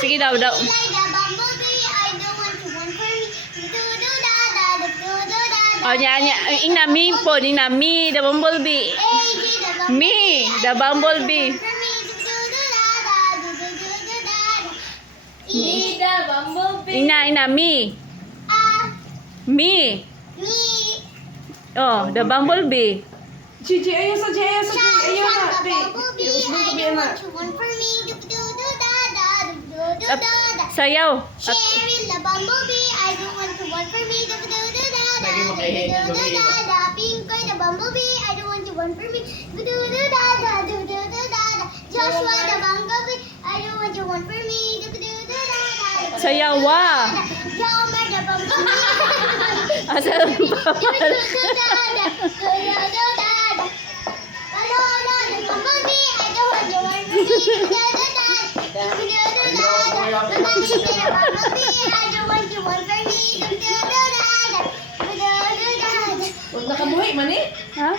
Sige daw, daw. Oh, nya. Ina me po, ina me, the bumblebee. Me, the bumblebee. Me, the bumblebee. Ina me. Me. Oh, the bumblebee. Gigi, ayaw sa Gigi, ayaw sa Gigi, ayaw na. Usbong ko biya na. Sayaw. Cherry, the bumblebee, I don't want to one for me. Lagi makahihin yung gawin. Pink, the bumblebee, I don't want to one for me. Joshua, the bumblebee, I don't want to one for me. Sayaw, wa. Jomer, the bumblebee. Asa Huwag nakabuhi man eh. Ha?